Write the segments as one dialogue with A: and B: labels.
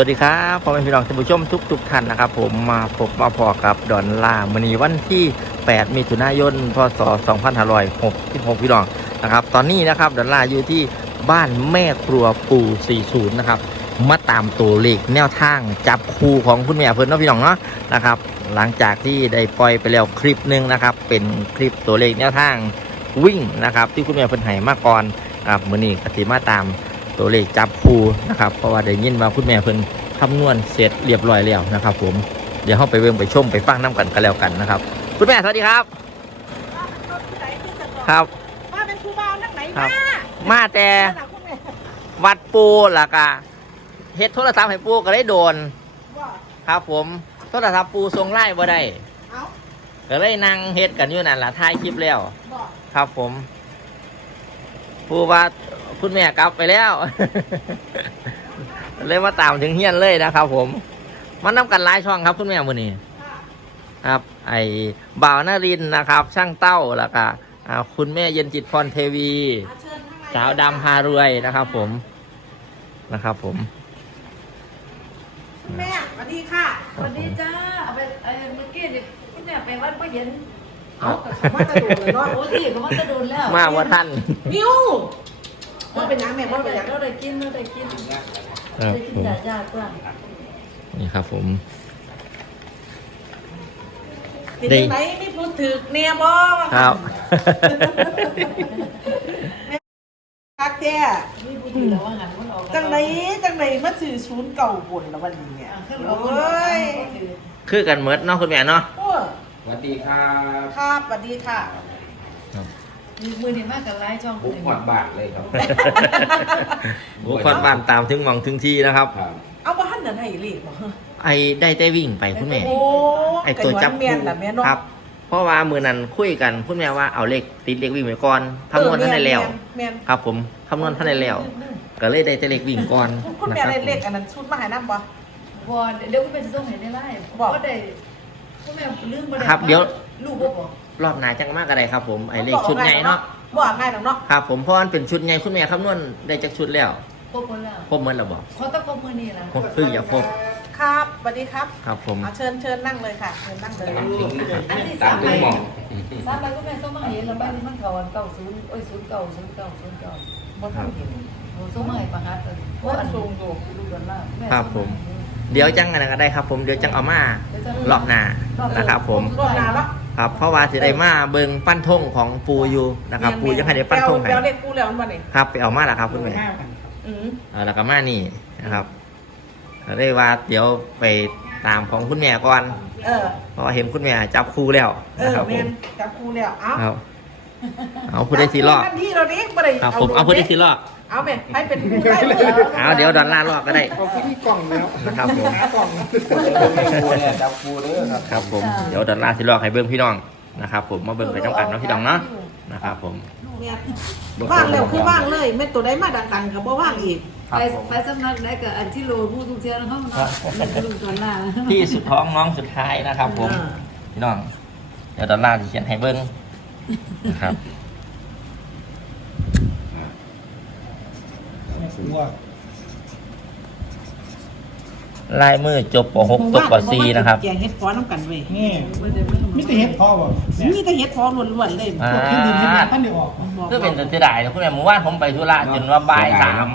A: วัสดีครับพ่อแม่พี่น้องท่านผู้ชมทุกๆท่านนะครับ ผมมาพบมาพอกับดอนล่ามณีวันที่ 8 มิถุนายน พศ 2566 พี่น้องนะครับ ตอนนี้นะครับดอนล่าอยู่ที่บ้านแม่ครัวปู่ 40 นะครับ มาตามตัวเลขแนวทางจับคู่ของคุณแม่เพิ่นเนาะพี่น้องเนาะนะครับ หลังจากที่ได้ปล่อยไปแล้วคลิปหนึ่งนะครับ เป็นคลิปตัวเลขแนวทางวิ่งนะครับ ที่คุณแม่เพิ่นให้มาก่อนครับมื้อนี้ก็สิมาตาม ตัวเลขจับคู่นะครับเพราะว่าได้ยินว่าคุณแม่เพิ่นคำนวณเสร็จเรียบร้อยแล้วนะครับ ผมเดี๋ยวเข้าไปเบิ่งไปชมไปฟังน้กันกันแล้วกันนะครับ คุณแม่สวัสดีครับ ครับ
B: ว่าเป็นครูบาวนั่งไหน
A: ครั
B: มา
A: บมาแต่
B: ขนาดคุณแม่
A: วัดปูล่ะกะเฮ็ดโทรศัพท์ให้ปูก็ได้โดน
B: ว่า
A: ครับ ผมโทรศัพท์ปูส่งไล่บ่ได้
B: เอา
A: ก็เลยนั่งเฮ็ดกันอยู่นั่นล่ะถ่ายคลิปแล้ว
B: บอก
A: ครับผมปูว่า คุณแม่กลับไปแล้ว เลยมาตามถึงเฮียนเลยนะครับผม มันนำกันหลายช่องครับคุณแม่มือนี้
B: ค่ะ
A: ครับ ไอ้บ่าวนารินทร์นะครับ ช่างเต้าแล้วก็อ่าคุณแม่เย็นจิตพรเทวี
B: อาเชิญข้างใน
A: สาวดำพารวยนะครับผมนะครับ ผม
B: คุณแม่สวัสดีค่ะ
C: สวัสดีจ้าเอาไปเอ้ยเมื่อกี้นี่คุณแม่ไปวัดก็เห็น
B: เอาแต่คำว่าจะโดดเลยเนาะ
C: โอ้ที่เขาว่าจะโดนแล้ว
A: มาว่าท่าน
B: มิว ว่าเป็นน้ำแม่
C: เรา
B: ว่าเป็น
C: ได้
B: น้ำ
C: เราได้กินเราได้กิน
A: ครับ
C: ได้กิน
A: ผม
C: ยาจ้าตัว
A: นี่ครับ ผม
B: ติดตรงไหนไม่พูดถึกเนี่ยบ่ว่า
A: ครับ
B: คักแท้
C: นี่พูดถึงแล้วว่าหันมันออก
B: จังไหนจังไหนมาสื่อศูนย์เก่าบนแล้ววันนี้เนี่ย
C: ขึ้น
B: โอ
C: เอาคน้
B: ย
A: คือกันเมิดเนาะคุณแม่เนาะ
B: โอ้
D: สวัสดีครับ
B: ครับสวัสดีค่ะ
C: มีมือนี่มากกับไล่ช่อง
D: บุกหมดบาทเลยครับ
A: บุคคลบ้านตามถึงหมองถึงที่นะครับ
D: ครับ
B: เอาว่าหันนั่นให้เลขบ่ฮะ
A: ไอ้ได้แต่วิ่งไปคุณแม่
B: โอ้
A: ไอ้ตัวจับ
B: เมียนล่ะแม่เนาะ
A: ครับเพราะว่ามือนั้นคุยกันคุณแม่ว่าเอาเลขติดเลขวิ่งไปก่อนคำนวณท่านได้แล้ว
B: เมียน
A: ครับ ผมคำนวณท่านได้แล้วก็เลยได้แต่เลขวิ่งก่อน
B: คุณ
A: นะ
B: แม่
A: ครับ
B: ได้เลขอันนั้นชุดมาให้น้ำบ่
C: บอลเดี๋ยวคุณแม่จะส่งให้ได้ไล่
B: บอก
C: ก็ได้คุณแม่ลืมบ่ได้
A: ครับเดี๋ยว
C: ลูกบ่บอก
A: รอบหน้าจังมากอะไรครับ ผมไอ้เลขชุดใหญ่เนาะ
B: บอกง่ายหรอกเนาะ
A: ครับผมเพราะมันเป็นชุดใหญ่คุณแม่คำนวณได้จากชุดแล้ว
C: ครบหมดแล้ว
A: ครบเหมือนเราบอก
C: เขาต้องครบมือนี่ล่ะ
A: ครบเพิ่งจะครบ
B: ครับสวัสดีครับ
A: ครับผม
B: เอาเชิญเชิญนั่งเลยค่ะเชิญนั่งเลย
C: อันที่
D: ตา
C: สามม
D: ตึ
C: ไป
D: งมอง
C: สามไปคุณแม่ส่งมาให้เห็นแล้วไปที่มันเก่าอันเก่าศูนย์เอ้ยศูนย์เก่าศูนย์เก่าศูนย์เก่า
B: บ่ทันเห็น
C: โอ้ส่งมาให้ประหัตเออว่าอันสูงอยู่ลูกดอลลาร์แค
A: รับผมเดี๋ยวจังอะไรก็ได้ครับ ผมเดี๋ยวจังเอามารอบหน้านะครับผม
B: รอบหนาแล้ว
A: ครับเพราะว่าสิได้มาเบิงปั้นทงของปูอยู่นะครับ ปูยังให้ได้ปั้นทงให้
B: เดี๋ยวเด็กกูแล้วมันบ่นี่
A: ครับ ไปเอามาแล้วครับคุณแม่
B: อืม
A: เอาแล้วก็มานี่นะครับก็ได้ว่าเดี๋ยวไปตามของคุณแม่ก่อน
B: เออ
A: เพราะว่าเห็นคุณแม่จับคู่แล้ว
B: เอ
A: นะ
B: อ
A: ครับผ
B: แม่
A: ม
B: นจับกูแล้วเอ้า
A: ครับเอาผู้ได้สีรอบ
B: ทันทีเรานี้บ่ได้
A: ครับผมเอาผู้ได้สีรอบ
B: เอาแม่ให้เป็นผู้ได้เลย
A: เอาเดี๋ยวดอลลาร์รอบก็ได้
E: เอาที่กล่องแล้ว
A: นะครับผม
E: หากล่อง
D: ปูเนี่ยจับปูเด้อครับ
A: ครับผมเดี๋ยวดอลลาร์สีรอบให้เบิ้งพี่น้องนะครับ ผมมาเบิ้งไปต้องกันเนาะพี่น้องเนาะนะครับ ผม
B: เนี่ยว่างแล้วคือว่างเลยแม่ตัวใดมาดังๆก็บ่ว่างอีก
A: ครับ
C: ไป
A: ผม
C: ไปสำนักไหนกับอันที่โลพูดทุกเทียนเขาเนาะลูกดอลลาร์
A: ที่สุดท้องน้องสุดท้ายนะครับ ผม
B: อ่า
A: พี่น้องเดี๋ยวดอลลาร์จะเขียนให้เบิ้งนะครับ
E: ว่า
A: ลายมือจบป .6 ตกป .4 นะครับ
B: แกงเฮ็ดพอน้ำกันเว้ย
E: นี่มิตรเฮ็ดพอบ่เนี่ย
B: มีแต่เฮ็ดพอล้วนๆเลย
A: อ่า
E: ขึ้นดินขึ้นมาท่านเดียวออก
B: บอก
A: ก็เป็นเสียดายนะคุณแม่เมื่อวานผมไปธุระจนว่าบ่ายสาม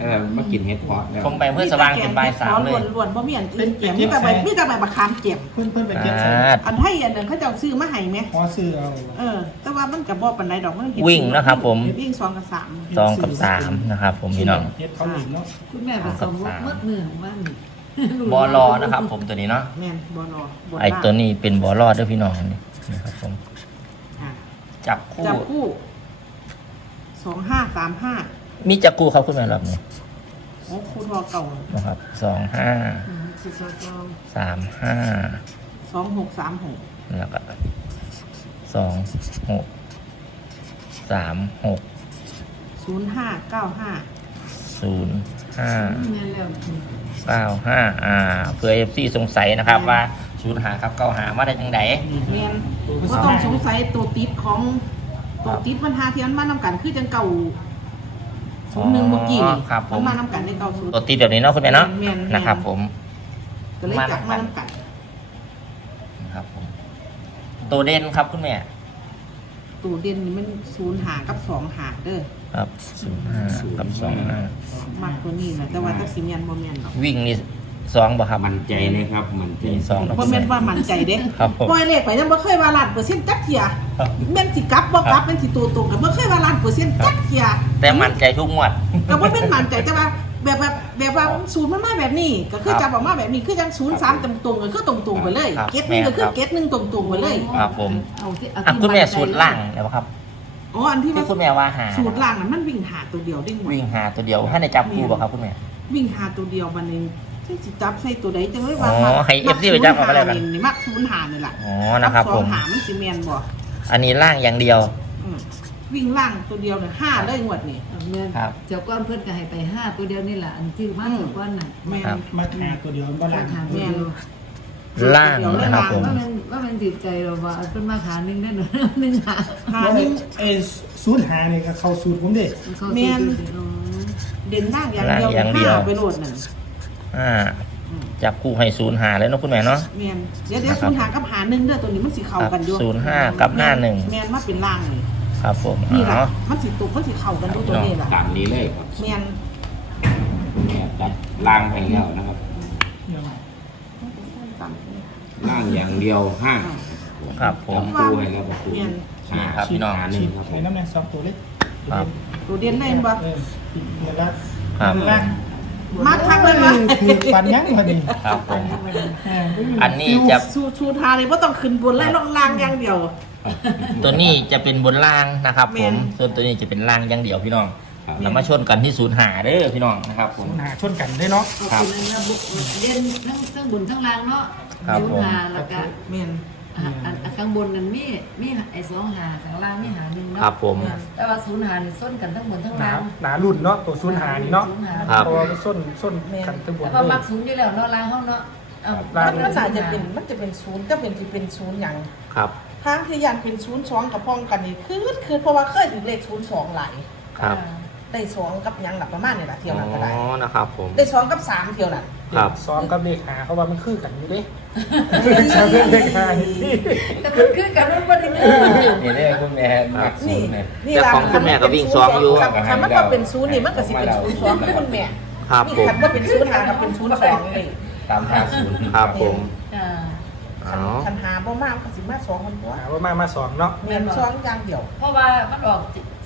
D: เออมากินเห็ดเพาะแล้ว
A: ผมไปเพื่อสว่างจนบ่ายสามเลย
B: ล้วนๆบ่มีอันอื่นแกงมีแต่ใบมีแต่ใบมะขามเจ็บ
E: เพื่อนเพื่อนไปเก็บใส่
A: อ่า
B: อันให้อันนึงเขาจะเอาซื้อมาให้ไหม
E: พอซื้อเอา
B: เออ แต่ว่ามันก็บ่ปานใดดอกมันเฮ็ด
A: วิ่งนะครับผม
B: วิ่งสองกับสาม
A: สองกับสามนะครับผมพี่น้อง
E: เฮ็ดเขาอีกเนาะ
C: คุณแม่ผสมมัดมือของมัน
A: บอลอนะครับ ผมตัวนี้เนาะ
B: แม่นบ่รอบ่
A: ไอตัวนี้เป็นบอลอด้วยพี่น้องนี่นะครับผม
B: อะ
A: จับคู่
B: จับคู่สองห้าสามห้า
A: มีจับคู่ครับคุณแม่รอบนี้
B: โอ้คู่ทอเก่า
A: นะครับสองห้า
B: อืมสี่สองสอง
A: สามห้า
B: สองหกสามหก
A: แล้วก็สองหกสามหก
B: ศูนย์ห้าเก้าห้า
A: ศูนย์ห้า
C: แม่แล้ว
A: เก้าห้าอ่าเผื่อเอฟซีสงสัยนะครับว่าศูนย์หาครับเก้าหามาได้ยังไง
B: แม่นก็ต้องสงสัยตัวติดของตัวติดปัญหาที่มันมานำกันคือจังเก่า ศูนย์หนึ่งเมื่อกี้นี่
A: อ๋อครับผม
B: นมาน้ำกันในเก้าศูนย์
A: ตัวตีแบบนี้เนาะคุณแม่เนาะ
B: แม่นๆ
A: นะครับ ผม
B: ก็เลยจับมาน้ำกัน
A: นะครับผมตัวเด่นครับคุณแม่
B: ตูเด่นนี่มันศูนย์หากับสองหาเด้อ
A: ครับศูนย์ห้ากับสองห้า มา
B: กกว่านี้นะแต่ว่าถ้าสิเมียนบ่แม่นหรอก
A: วิ่งนี่ สองบ่ครับ
D: มันใจนะครับมันใจ
A: มีสองเนาะ
B: บ่แม่นว่ามั่นใจเด้
A: ครับผม
B: ปล่อยเลขไปยังบ่เคยว่าล้านเปอร์เซ็นต์จักเที่ยแม่นสิกลับบ่กลับแม่นสิตัวตรงก็บ่เคยว่าล้านเปอร์เซ็นต์จักเที่ย
A: แต่มั่นใจทุกงวด
B: ก็บ่เป็นมั่นใจแต่ว่าแบบแบบแบบว่าศูนย์มันมาแบบนี้ก็คือ
A: ครับ
B: จับออกมาแบบนี้คือจังศูนย์สามตรงๆก็คือตรงๆไปเลย
A: ครับ
B: เก็ตหนึงก็คือ
A: แม่นครับ
B: เก็ตหนึงตรงๆไปเลย
A: ครับผม
C: เอาที่เอา
A: อะ
C: ที่
A: คุณแม่
C: นใจ
A: สูตรล่างแล้วครับ
B: อ๋ออันที่
A: ที่
B: ว่า
A: คุณแม่ว่าหา
B: สูตรล่างน่ะมันวิ่งหาตัวเดียวได้หมด
A: วิ่งหาตัวเดียวให้ในจับคู่บ่ครับคุณแม่
B: วิ่งหาตัวเดียวบัดนี้ ที่สิจับใส่ตัวใดจังเลยว่า
A: อ๋อให้ FC ไปจับเอาไปแล้วกัน
B: นี่มักศูนย์หานี่ล่ะ
A: อ๋อนะครับ
B: ส
A: ผ
B: อง
A: ม
B: หามันสิแม่นบ่
A: อันนี้ล่างอย่างเดียว
B: อืมวิ่งล่างตัวเดียวเนี่ยห้าเลยงวดนี่
C: เอาแม่น
A: ครับ
C: เจ้าก้อนเพื่อนก็ให้ไปห้าตัวเดียวนี่แหละอันที่มา
B: อืม
C: เจ้าก้อนน่ะ
B: แม่น
A: ครับ
E: มาหาตัวเดียวบ่หลั
C: รางคาตัวเดียว
A: ล่างนะครับผม
C: ว่ามันว่ามันติดใจเราว่าเอาเป็นมาขาหนึ่งได้หนึ่งหนึ่งหา
B: หาหนึ่ง
E: เอศูนย์หาเนี่ยก็เข้าสูตรผมเด้
C: เขา
B: แม่น
C: ซื้อๆอ๋อ
B: เด่นล่างอย่างเดียว
A: ล่างอย่างเดียว
B: ห้าไปโหลดนั่น
A: อ่า
B: อืม
A: จับคู่ให้ศูนย์หาแล้วเนาะคุณแม่เนาะ
B: แม่นเดี๋ยวเดี๋ยว
A: นะครับ
B: ศูนย์หากับหาหนึ่งเด้อตัวนี้มันสิเข้ากันอยู่
A: ครับศูนย์ห้ากับห้าหนึ่ง
B: แม่นมาเป็นล่างนี่
A: ครับผม
B: นี่ล่ะ
A: อ๋อ
B: มันสิตกมันสิเข้ากันดูตัวนี้ล่ะ
D: ตามนี้เลยครับ
B: แม่น
D: เนี่ยจัดล่างให้แล้วนะครับล่างอย่างเดียวห้า
A: ครับผม
D: จับคู่ให้แล้วก็คู่ห้า
A: ครับพี่น้อง
D: หาหนึ่งครับผ
E: ให้
D: ม
E: น้ำแน่สองตัวเล็ก
A: ครับ
B: ตัวเด่นได้บ่
E: เออเงินละ
A: ครับ
E: เงินละ
B: มาทักเลยว่า
E: คือปันยังพอดี
A: ครับผม
E: อ่า
A: อันนี้จะ
B: สูชูทาเลยบ่ต้องขึ้นบนไล่ลงล่างอย่างเดียว
A: ตัวนี้จะเป็นบนล่างนะครับ
B: แม่
A: ผม
B: น
A: ส่วนตัวนี้จะเป็นล่างอย่างเดียวพี่น้อง
D: ครับ
A: เรามาชนกันที่ศูนย์หาเด้อพี่น้องนะครับผม
E: ศูนย์หาชนกันได้เนาะ
C: เอาเป็นระบบเด่นทั้งทั้งบนทั้งล่างเนาะ
A: ครับ
C: ศูน
A: ผม
C: ย์หาแล้วก็
B: แม่น
C: อะอันอันข้างบนนั้นมีมีไอ้สองหาข้างล่างมีหาหนึ่งเนาะ
A: ครับผม
C: แต่ว่าศูนย์หานี่ส้นกันทั้งบนทั้ง
E: หนา
C: ล่าง
E: หนารุ่นเนาะตัวศูนย์หานี่เนาะ
C: ศูย์ห
A: ครับ
E: เพราะว่ามันส้นส้นกันทั้งบน
C: แต่
E: เล
C: ว่าย มักศูนย์อยู่แล้วเนาะล่างเฮาเนาะเอา
E: ล่าง
B: มันมันอาจจะเป็นมันจะเป็นศูนย์ก็เป็นที่เป็นศูนย์อย่าง
A: ครับ
B: ทางที่ยันเป็นศูนย์สองกับพ้องกันนี่คือคือเพราะว่าเคยถึงเลขศูนย์สองหลาย
A: ครับ
B: ได้สองกับหยังหลับประมาณนี่แหละเที่ยว
A: อ๋
B: นั้นก็ได้
A: อนะครับผม
B: ได้สองกับสามเที่ยวนั้น
A: ครับ
E: ซ้อมกับเลขหาเขาว่ามันคือกันอยู่เด้ซ้อมกับเลขหานี่ที่
C: แต่มันคือกันมันบ่ได้เงิน
D: นี่เลยคุณแม่มักศู
B: นี่
D: นย์เนี่ย
B: นี่
A: แต่
B: ล่ะ
A: ของคุณแม่ก็วิ่งสองอยู่
B: ครับคันมันก็เป็นศูนย์นี่มันก็สิเป็นศูนย์สองคือคุณแม่
A: ครับ
B: นี่
A: ผม
B: คันว่าเป็นศูนย์หากับเป็นศูนย์สองนี่
D: ตามห้าศูนย์
A: ครับผม
C: อ่า
A: อ๋อ
B: คันหาบ่มากก็สิมาสองคนตัว
E: หาว่ามามาสองเนาะ
B: แม่นสองอย่างเดียว
C: เพราะว่ามันออก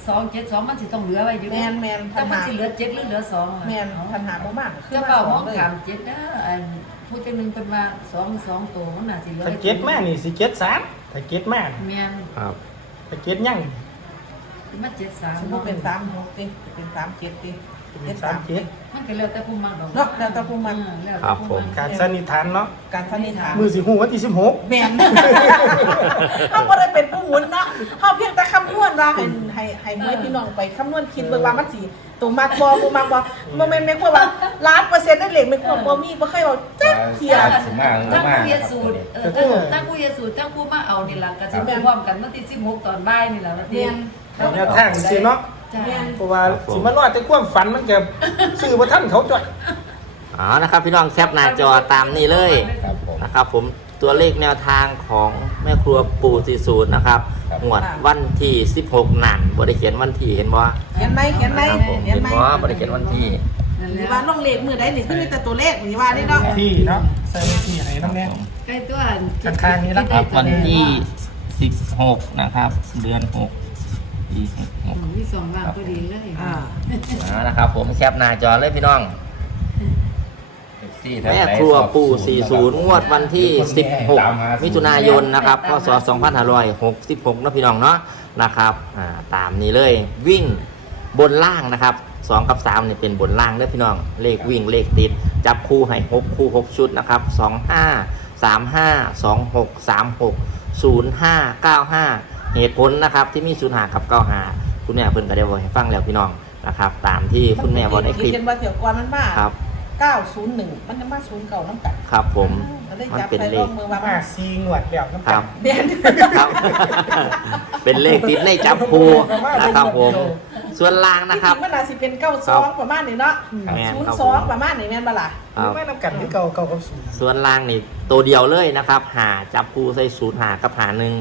C: สองเจ็ดสองมันสิต้องเหลือไว้อยู่
B: แม่นแม่น
C: แต่มันสิเหลือเจ็ดหรือเหลือสองอะ
B: แม่นคันหาบ่มากคือ
C: เจ้า
B: มา
C: เป่า
B: ส
C: ม
B: อ
C: องง
B: เลย
C: ถามเจ็ดนะอันผู้เจ้าหนึ่งเป็นว่าสองสองตัวมันน่าสิเหลือ
E: ถ้าเก็ตแม่นี่สิเก็ตสามถ้าเก็ตแม่
C: แม่น
A: ครับ
E: ถ้าเก็ตยัง
C: มันเจ็ดสาม
B: สมมุติเป็นสามหกสิเป็นสามเจ็ดสิ
E: เป็นสามเก็ต
C: มันก็แล้วแต่ผู้มักดอก
B: เนาะแล้วแต่ผู้มัก
C: เออแล้ว
A: ครับผม
E: การสันนิษฐานเนาะ
B: การสันนิษฐาน
E: มือสิหูวันที่สิบหก
B: แม่นเขาบ่ได้เป็นผู้หมุนเนาะเขาเพียงแต่คำนวณว่าให้ให้ให้หวยพี่น้องไปคำนวณคิดเบิ่งว่ามันสิตัวมักบ่บ่มักบ่บ่แม่นแม่นว่าล้านเปอร์เซ็นต์ได้เลขแม่นว่าบ่มีบ่เคยว่าจักเที่ย
D: สมาก
C: ทั้ง
D: มาก
C: ผู้เยสูตรเออทั้งทั้งผู้เยสูตรทั้งผู้มาเอานี่ล่ะก็สิไปพร้อมกันวันที่16ตอนบ่ายนี่ล่ะวันที่
B: แม่น
E: เอาแนวทางสิเนาะ
C: จ้า
B: แม่น
E: เพราะว่าสิมานอดแต่ความฝันมันจะซื้อมาท่านเขาจ่อย
A: อ๋อนะครับ พี่น้องแคปหน้าจอตามนี้เลย
D: ครับผม
A: นะครับผมตัวเลขแนวทางของแม่ครัวปู่สีสูตรนะครับ
D: ครับ
A: งวดวันที่ 16นั่นบริเขียนวันที่เห็นบ่
B: เขียนไหมเขียนไหม
A: ครับผม
B: เขีย
A: เห็
B: น
A: น
B: ไหม
A: บ่บริเขียนวันที่
C: นั่นแห
B: นี่
C: ละ
B: ว่าลงเลขมือใดนี่คือมีแต่ตัวเลขนี่ว่านี่เนาะ
E: ที่เนาะใส่ที่ไหนน้ำแน่
C: ใกล้ตัว
E: ข้างๆนี้ละ
A: ครับวันที่ 16 นะครับ เดือน6ปี
C: อื มมีสองว่างพอดีเลย
B: อ่า
A: 66อ่านะครับ ผมแคปหน้าจอเลยพี่น้อง
D: ที่
A: แม่ครัวปู่ 40 งวดวันที่ 16 มิถุนายนนะครับ พศ 2566นะพี่น้องเนาะ นะครับอ่าตามนี้เลย วิ่งบนล่างนะครับ 2 กับ3เนี่ยเป็นบนล่างเด้อพี่น้อง เลขวิ่งเลขติด จับคู่ให้6คู่ 6 ชุดนะครับ 25 35 26 36 05 95 เหตุผลนะครับที่มี0หากับ95คุณแม่เพิ่นก็ได้บอกให้ฟังแล้วพี่น้องนะครับ ตามที่คุณแม่บอกในคลิป
B: เขียนว่าเถียวก่อนมันมา
A: ครับ
B: 901 มันจะมาศูนย์เก่าน้ำกัน
A: ครับผม
B: ก็ได้
A: มัน
B: จับ
A: เป็น
B: ไป
A: เล
B: ร่อ
A: ข
B: งมือว่า
E: มาซีงวดแล้วน้ำ
A: ค
E: กั
A: รั
E: น
A: บ
B: เนี่ย
A: ครับ เป็นเลขติดในจับคูนะครับผม ส่วนล่าง
B: ที่
A: นะค
B: จ
A: รับ
B: ริงมันอาจสิเป็นเก้าส
A: ครั
B: อบงประมาณนี้เนาะ
A: แม่น
B: ศูน
A: ครับ
B: ย์
A: ผ
B: สอง
A: ม
B: ประมาณนี้แม่นบ่ล่ะ
A: ครับ
E: ไม่น้ำกันที่เก่าเก่ากับศูนย์
A: ส่วนล่างนี่ตัวเดียวเลยนะครับ หาจับคู่ใส่ศูนย์หากับหาหนึ่ง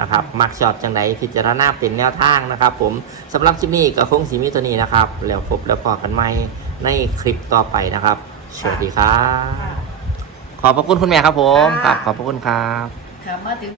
A: นะครับมักชอบจังไดพิจารณาเป็นแนวทางนะครับ ผมสำหรับคลิปนี้ก็คงสีมีตัวนี้นะครับ แล้วพบแล้วพอกันใหม่ในคลิปต่อไปนะครับ สวัสดีครับ ขอบพระคุณคุณแม่ครับผมครับขอบพระคุณครับ
C: ค่ะมาถึง